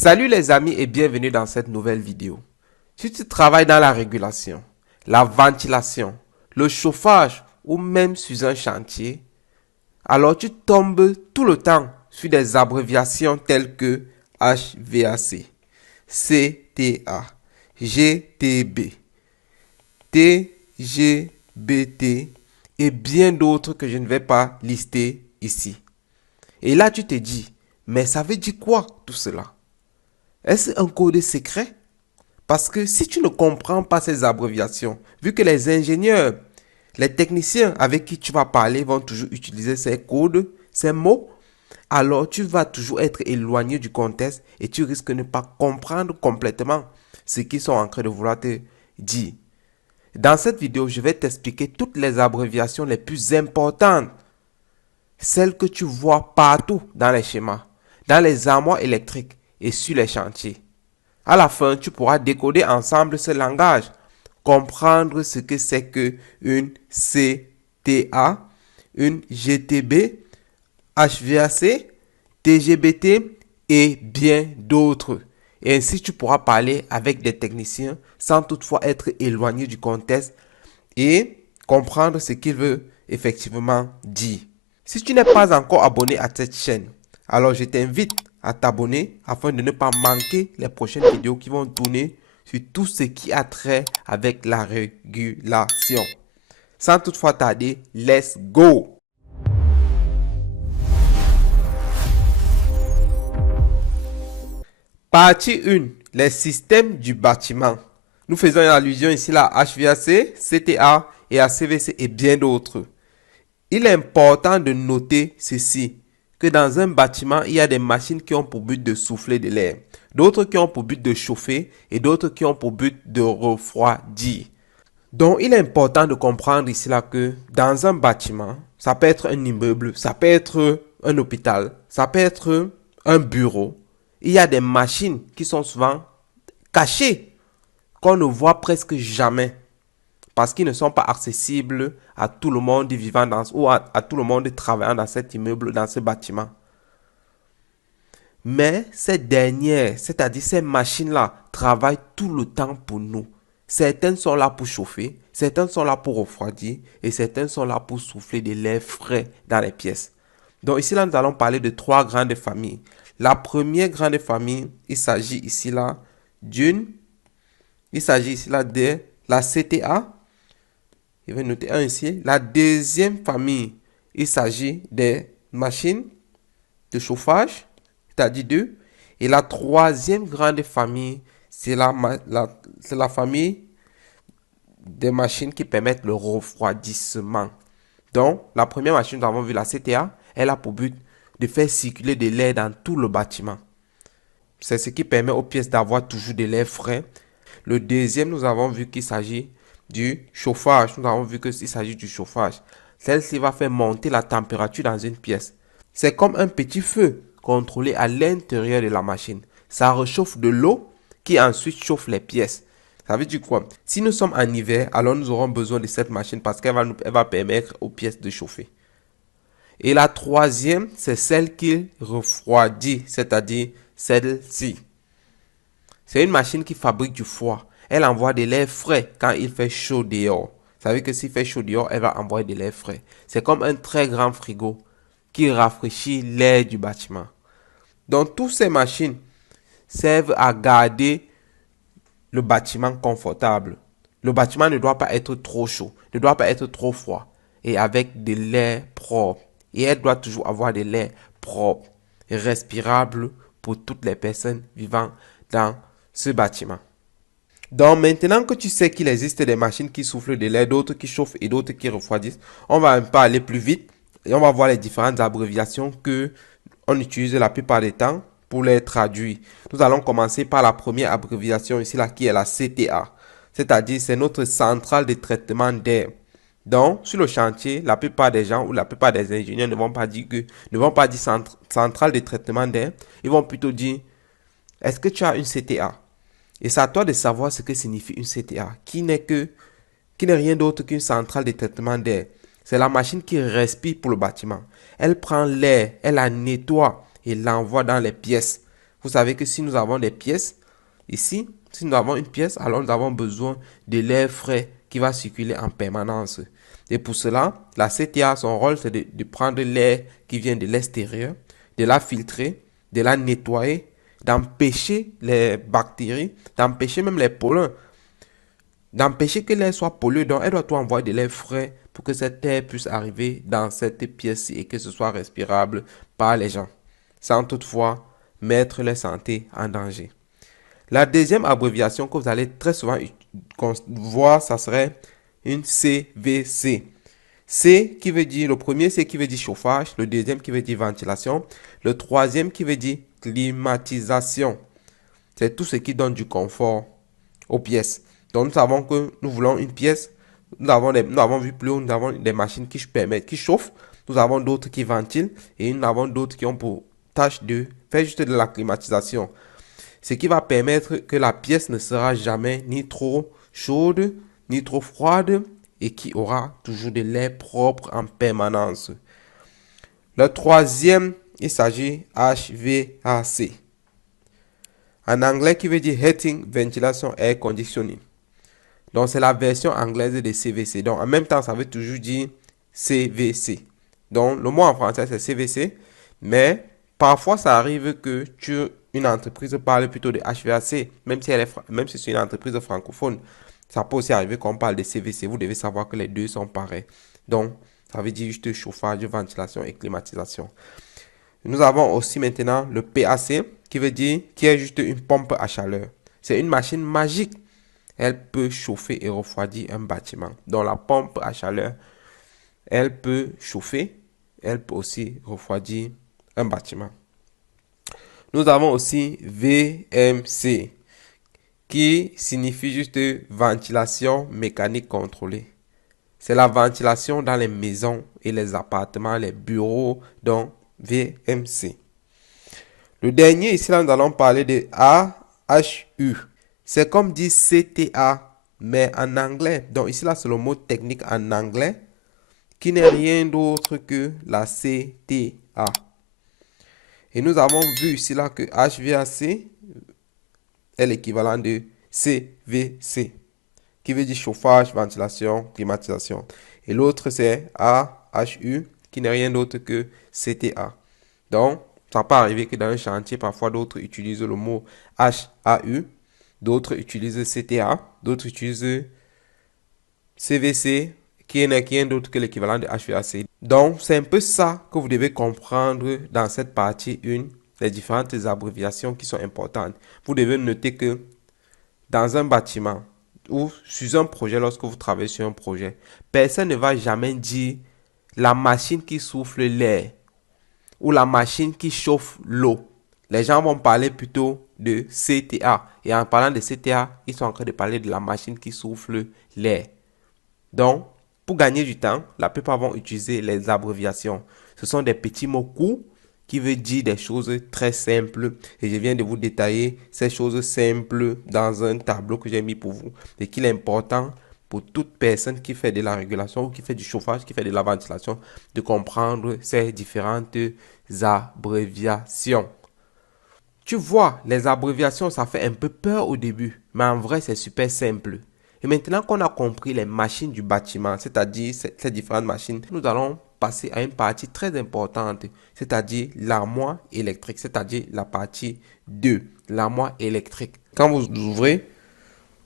Salut les amis et bienvenue dans cette nouvelle vidéo. Si tu travailles dans la régulation, la ventilation, le chauffage ou même sur un chantier, alors tu tombes tout le temps sur des abréviations telles que HVAC, CTA, GTB, TGBT et bien d'autres que je ne vais pas lister ici. Et là tu te dis, mais ça veut dire quoi tout cela? Est-ce un code secret? Parce que si tu ne comprends pas ces abréviations, vu que les ingénieurs, les techniciens avec qui tu vas parler vont toujours utiliser ces codes, ces mots, alors tu vas toujours être éloigné du contexte et tu risques de ne pas comprendre complètement ce qu'ils sont en train de vouloir te dire. Dans cette vidéo, je vais t'expliquer toutes les abréviations les plus importantes, celles que tu vois partout dans les schémas, dans les armoires électriques et sur les chantiers. À la fin, tu pourras décoder ensemble ce langage, comprendre ce que c'est que une CTA, une GTB, HVAC, TGBT et bien d'autres. Et ainsi, tu pourras parler avec des techniciens sans toutefois être éloigné du contexte et comprendre ce qu'il veut effectivement dire. Si tu n'es pas encore abonné à cette chaîne, alors je t'invite à t'abonner afin de ne pas manquer les prochaines vidéos qui vont tourner sur tout ce qui a trait avec la régulation. Sans toutefois tarder, let's go! Partie 1. Les systèmes du bâtiment. Nous faisons une allusion ici à HVAC, CTA et à CVC et bien d'autres. Il est important de noter ceci, que dans un bâtiment, il y a des machines qui ont pour but de souffler de l'air, d'autres qui ont pour but de chauffer et d'autres qui ont pour but de refroidir. Donc, il est important de comprendre ici là que dans un bâtiment, ça peut être un immeuble, ça peut être un hôpital, ça peut être un bureau. Il y a des machines qui sont souvent cachées, qu'on ne voit presque jamais, parce qu'ils ne sont pas accessibles à tout le monde vivant dans, ou à tout le monde travaillant dans cet immeuble, dans ce bâtiment. Mais ces dernières, c'est-à-dire ces machines-là, travaillent tout le temps pour nous. Certaines sont là pour chauffer, certaines sont là pour refroidir et certaines sont là pour souffler de l'air frais dans les pièces. Donc ici, là, nous allons parler de trois grandes familles. La première grande famille, il s'agit ici là de la CTA. Je vais noter un ici. La deuxième famille, il s'agit des machines de chauffage, c'est-à-dire deux. Et la troisième grande famille, c'est la famille des machines qui permettent le refroidissement. Donc, la première machine, nous avons vu la CTA, elle a pour but de faire circuler de l'air dans tout le bâtiment. C'est ce qui permet aux pièces d'avoir toujours de l'air frais. Le deuxième, nous avons vu qu'il s'agit du chauffage. Nous avons vu qu'il s'agit du chauffage. Celle-ci va faire monter la température dans une pièce. C'est comme un petit feu contrôlé à l'intérieur de la machine. Ça réchauffe de l'eau qui ensuite chauffe les pièces. Ça veut dire quoi? Si nous sommes en hiver, alors nous aurons besoin de cette machine parce qu'elle va permettre aux pièces de chauffer. Et la troisième, c'est celle qui refroidit, c'est-à-dire celle-ci. C'est une machine qui fabrique du froid. Elle envoie de l'air frais quand il fait chaud dehors. Ça veut dire que s'il fait chaud dehors, elle va envoyer de l'air frais. C'est comme un très grand frigo qui rafraîchit l'air du bâtiment. Donc, toutes ces machines servent à garder le bâtiment confortable. Le bâtiment ne doit pas être trop chaud, ne doit pas être trop froid et avec de l'air propre. Et elle doit toujours avoir de l'air propre et respirable pour toutes les personnes vivant dans ce bâtiment. Donc maintenant que tu sais qu'il existe des machines qui soufflent de l'air, d'autres qui chauffent et d'autres qui refroidissent, on va un peu aller plus vite et on va voir les différentes abréviations que on utilise la plupart des temps pour les traduire. Nous allons commencer par la première abréviation ici là qui est la CTA, c'est-à-dire c'est notre centrale de traitement d'air. Donc, sur le chantier, la plupart des gens ou la plupart des ingénieurs ne vont pas dire centrale de traitement d'air. Ils vont plutôt dire, est-ce que tu as une CTA? Et c'est à toi de savoir ce que signifie une CTA, qui n'est rien d'autre qu'une centrale de traitement d'air. C'est la machine qui respire pour le bâtiment. Elle prend l'air, elle la nettoie et l'envoie dans les pièces Vous savez que si nous avons des pièces ici, si nous avons une pièce, alors nous avons besoin de l'air frais qui va circuler en permanence. Et pour cela, la CTA, son rôle, c'est de prendre l'air qui vient de l'extérieur, de la filtrer, de la nettoyer, d'empêcher les bactéries, d'empêcher même les pollens, d'empêcher que l'air soit pollué. Donc, elle doit tout envoyer de l'air frais pour que cet air puisse arriver dans cette pièce et que ce soit respirable par les gens, sans toutefois mettre leur santé en danger. La deuxième abréviation que vous allez très souvent voir, ça serait une CVC. C qui veut dire, le premier C qui veut dire chauffage, le deuxième qui veut dire ventilation, le troisième qui veut dire climatisation. C'est tout ce qui donne du confort aux pièces. Donc nous savons que nous voulons une pièce, nous avons vu plus haut, nous avons des machines qui permettent, qui chauffent, nous avons d'autres qui ventilent et nous avons d'autres qui ont pour tâche de faire juste de la climatisation. Ce qui va permettre que la pièce ne sera jamais ni trop chaude, ni trop froide et qui aura toujours de l'air propre en permanence. Le troisième, il s'agit HVAC. En anglais, qui veut dire Heating, Ventilation, Air Conditioning. Donc, c'est la version anglaise de CVC. Donc, en même temps, ça veut toujours dire CVC. Donc, le mot en français, c'est CVC. Mais parfois, ça arrive que une entreprise parle plutôt de HVAC, même si c'est une entreprise francophone. Ça peut aussi arriver qu'on parle de CVC. Vous devez savoir que les deux sont pareils. Donc, ça veut dire juste chauffage, ventilation et climatisation. Nous avons aussi maintenant le PAC, qui veut dire qui est juste une pompe à chaleur. C'est une machine magique. Elle peut chauffer et refroidir un bâtiment. Donc, la pompe à chaleur, elle peut chauffer, elle peut aussi refroidir un bâtiment. Nous avons aussi VMC, qui signifie juste ventilation mécanique contrôlée. C'est la ventilation dans les maisons et les appartements, les bureaux, donc VMC. Le dernier, ici, là, nous allons parler de AHU. C'est comme dit CTA, mais en anglais. Donc ici, là, c'est le mot technique en anglais, qui n'est rien d'autre que la CTA. Et nous avons vu ici là que HVAC est l'équivalent de CVC, qui veut dire chauffage, ventilation, climatisation. Et l'autre c'est AHU, qui n'est rien d'autre que CTA. Donc, ça peut arriver que dans un chantier, parfois d'autres utilisent le mot HAU, d'autres utilisent CTA, d'autres utilisent CVC, qui n'est rien d'autre que l'équivalent de HVAC. Donc, c'est un peu ça que vous devez comprendre dans cette partie 1, les différentes abréviations qui sont importantes. Vous devez noter que dans un bâtiment ou sur un projet, lorsque vous travaillez sur un projet, personne ne va jamais dire la machine qui souffle l'air ou la machine qui chauffe l'eau. Les gens vont parler plutôt de CTA. Et en parlant de CTA, ils sont en train de parler de la machine qui souffle l'air. Donc, pour gagner du temps, la plupart vont utiliser les abréviations. Ce sont des petits mots courts qui veulent dire des choses très simples. Et je viens de vous détailler ces choses simples dans un tableau que j'ai mis pour vous. Et qu'il est important pour toute personne qui fait de la régulation ou qui fait du chauffage, qui fait de la ventilation, de comprendre ces différentes abréviations. Tu vois, les abréviations, ça fait un peu peur au début, mais en vrai, c'est super simple. Et maintenant qu'on a compris les machines du bâtiment, c'est-à-dire ces différentes machines, nous allons passer à une partie très importante, c'est-à-dire l'armoire électrique, c'est-à-dire la partie 2, l'armoire électrique. Quand vous ouvrez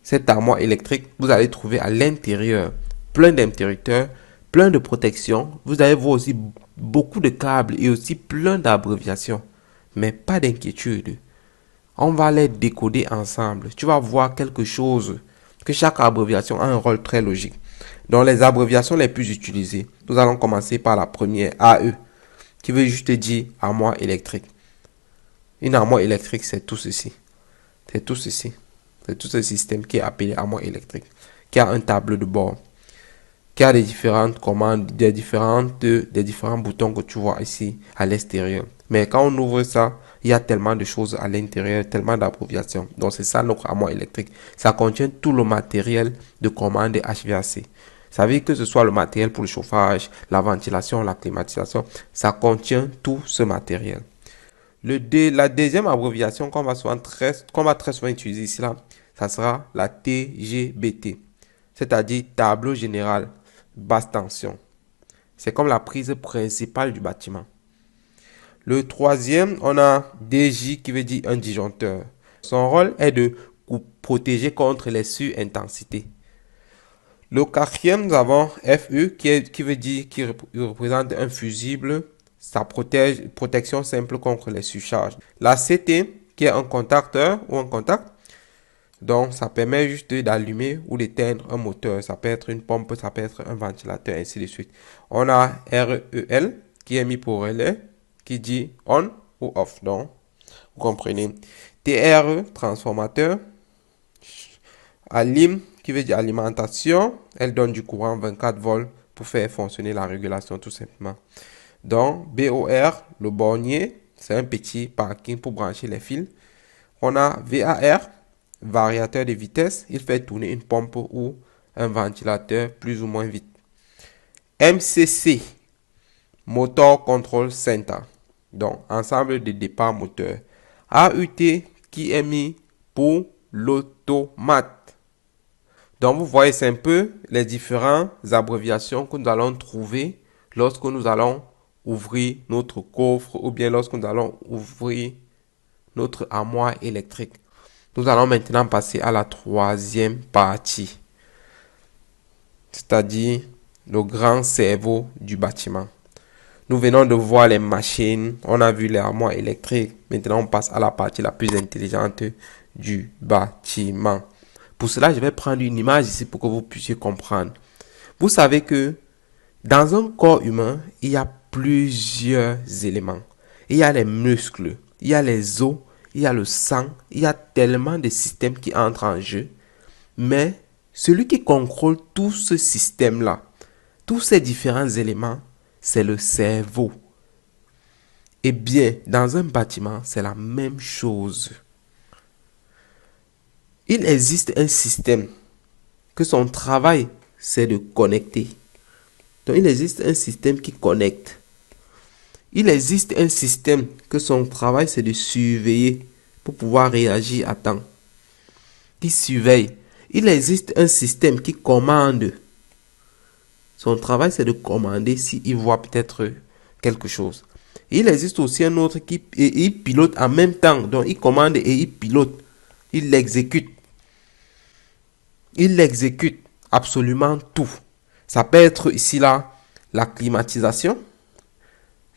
cette armoire électrique, vous allez trouver à l'intérieur plein d'interrupteurs, plein de protections. Vous allez voir aussi beaucoup de câbles et aussi plein d'abréviations. Mais pas d'inquiétude. On va les décoder ensemble. Tu vas voir quelque chose que chaque abréviation a un rôle très logique. Dans les abréviations les plus utilisées, nous allons commencer par la première, AE, qui veut juste dire armoire électrique. Une armoire électrique, c'est tout ceci. C'est tout ceci. C'est tout ce système qui est appelé armoire électrique, qui a un tableau de bord, qui a des différentes commandes, des différents boutons que tu vois ici à l'extérieur. Mais quand on ouvre ça, il y a tellement de choses à l'intérieur, tellement d'abréviations. Donc c'est ça notre armoire électrique. Ça contient tout le matériel de commande HVAC. Ça veut dire que ce soit le matériel pour le chauffage, la ventilation, la climatisation, ça contient tout ce matériel. La deuxième abréviation qu'on va très souvent utiliser ici, là, ça sera la TGBT, c'est-à-dire tableau général basse tension. C'est comme la prise principale du bâtiment. Le troisième, on a DJ qui veut dire un disjoncteur. Son rôle est de protéger contre les surintensités. Le quatrième, nous avons FE qui veut dire qui représente un fusible. Ça protège, protection simple contre les surcharges. La CT qui est un contacteur ou un contact. Donc, ça permet juste d'allumer ou d'éteindre un moteur. Ça peut être une pompe, ça peut être un ventilateur, ainsi de suite. On a REL qui est mis pour relais, qui dit on ou off. Donc, vous comprenez. TRE, transformateur. ALIM, qui veut dire alimentation. Elle donne du courant 24 volts pour faire fonctionner la régulation tout simplement. Donc, BOR, le bornier, c'est un petit parking pour brancher les fils. On a VAR, variateur de vitesse. Il fait tourner une pompe ou un ventilateur plus ou moins vite. MCC, Motor Control Center. Donc, ensemble de départ moteur. AUT qui est mis pour l'automate. Donc, vous voyez, c'est un peu les différentes abréviations que nous allons trouver lorsque nous allons ouvrir notre coffre ou bien lorsque nous allons ouvrir notre armoire électrique. Nous allons maintenant passer à la troisième partie, c'est-à-dire le grand cerveau du bâtiment. Nous venons de voir les machines, on a vu les armoires électriques. Maintenant, on passe à la partie la plus intelligente du bâtiment. Pour cela, je vais prendre une image ici pour que vous puissiez comprendre. Vous savez que dans un corps humain, il y a plusieurs éléments. Il y a les muscles, il y a les os, il y a le sang, il y a tellement de systèmes qui entrent en jeu. Mais celui qui contrôle tout ce système-là, tous ces différents éléments, c'est le cerveau. Eh bien, dans un bâtiment, c'est la même chose. Il existe un système que son travail, c'est de connecter. Donc, il existe un système qui connecte. Il existe un système que son travail, c'est de surveiller pour pouvoir réagir à temps. Qui surveille. Il existe un système qui commande. Son travail, c'est de commander s'il voit peut-être quelque chose. Il existe aussi un autre qui il pilote en même temps. Donc, il commande et il pilote. Il l'exécute. Il exécute absolument tout. Ça peut être ici là la climatisation.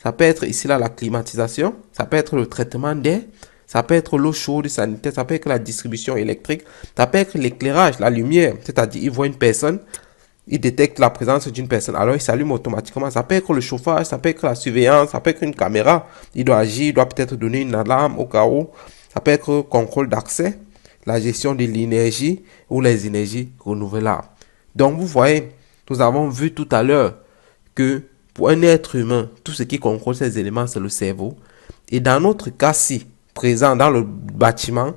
Ça peut être ici là la climatisation. Ça peut être le traitement d'air. Ça peut être l'eau chaude sanitaire. Ça peut être la distribution électrique. Ça peut être l'éclairage, la lumière. C'est-à-dire, il voit une personne. Il détecte la présence d'une personne. Alors, il s'allume automatiquement. Ça peut être le chauffage. Ça peut être la surveillance. Ça peut être une caméra. Il doit agir. Il doit peut-être donner une alarme au cas où. Ça peut être contrôle d'accès. La gestion de l'énergie ou les énergies renouvelables. Donc, vous voyez, nous avons vu tout à l'heure que pour un être humain, tout ce qui contrôle ces éléments, c'est le cerveau. Et dans notre cas-ci, présent dans le bâtiment,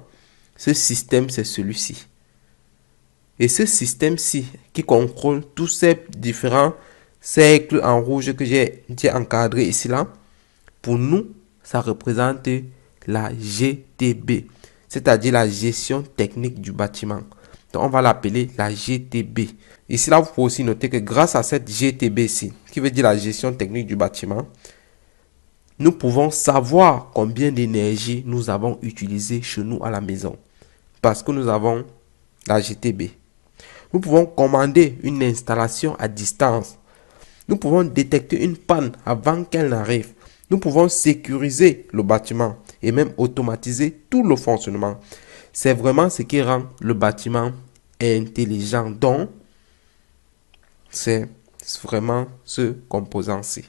ce système, c'est celui-ci. Et ce système-ci qui contrôle tous ces différents cercles en rouge que j'ai encadrés ici, là, pour nous, ça représente la GTB, c'est-à-dire la gestion technique du bâtiment. Donc, on va l'appeler la GTB. Ici, là, vous pouvez aussi noter que grâce à cette GTB-ci, qui veut dire la gestion technique du bâtiment, nous pouvons savoir combien d'énergie nous avons utilisé chez nous à la maison. Parce que nous avons la GTB. Nous pouvons commander une installation à distance. Nous pouvons détecter une panne avant qu'elle n'arrive. Nous pouvons sécuriser le bâtiment et même automatiser tout le fonctionnement. C'est vraiment ce qui rend le bâtiment intelligent. Donc, c'est vraiment ce composant-ci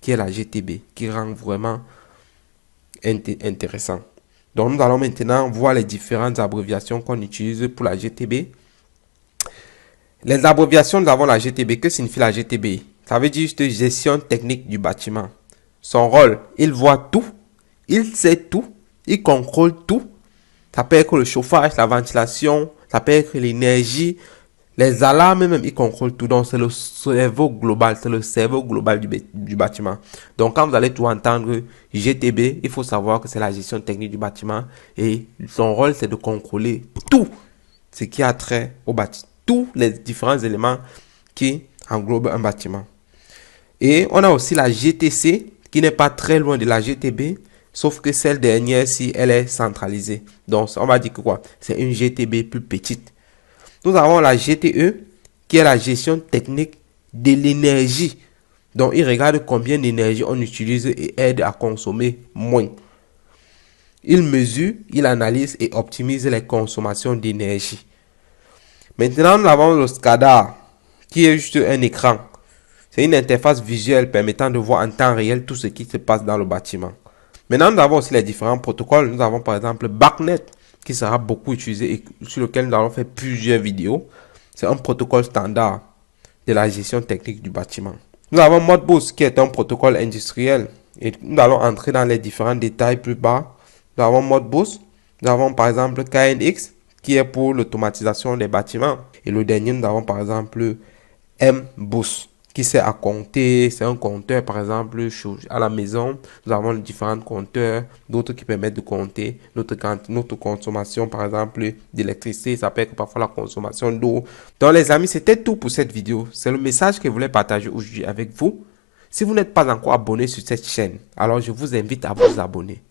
qui est la GTB qui rend vraiment intéressant. Donc, nous allons maintenant voir les différentes abréviations qu'on utilise pour la GTB. Les abréviations, nous avons la GTB. Que signifie la GTB? Ça veut dire juste gestion technique du bâtiment. Son rôle, il voit tout, il sait tout, il contrôle tout. Ça peut être le chauffage, la ventilation, ça peut être l'énergie, Les alarmes même, ils contrôlent tout. Donc, c'est le cerveau global. C'est le cerveau global du bâtiment. Donc, quand vous allez tout entendre GTB, il faut savoir que c'est la gestion technique du bâtiment. Et son rôle, c'est de contrôler tout ce qui a trait au bâtiment. Tous les différents éléments qui englobent un bâtiment. Et on a aussi la GTC, qui n'est pas très loin de la GTB. Sauf que celle dernière-ci, elle est centralisée. Donc, on va dire que quoi? C'est une GTB plus petite. Nous avons la GTE, qui est la gestion technique de l'énergie. Donc, il regarde combien d'énergie on utilise et aide à consommer moins. Il mesure, il analyse et optimise les consommations d'énergie. Maintenant, nous avons le SCADA, qui est juste un écran. C'est une interface visuelle permettant de voir en temps réel tout ce qui se passe dans le bâtiment. Maintenant, nous avons aussi les différents protocoles. Nous avons par exemple BACnet, qui sera beaucoup utilisé et sur lequel nous allons faire plusieurs vidéos. C'est un protocole standard de la gestion technique du bâtiment. Nous avons Modbus, qui est un protocole industriel. Et nous allons entrer dans les différents détails plus bas. Nous avons Modbus. Nous avons par exemple KNX, qui est pour l'automatisation des bâtiments. Et le dernier, nous avons par exemple MBus, qui sert à compter. C'est un compteur, par exemple, à la maison. Nous avons différents compteurs, d'autres qui permettent de compter notre consommation, par exemple, d'électricité. Ça peut être parfois la consommation d'eau. Donc, les amis, c'était tout pour cette vidéo. C'est le message que je voulais partager aujourd'hui avec vous. Si vous n'êtes pas encore abonné sur cette chaîne, alors je vous invite à vous abonner.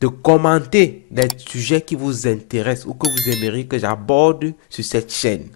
De commenter des sujets qui vous intéressent ou que vous aimeriez que j'aborde sur cette chaîne.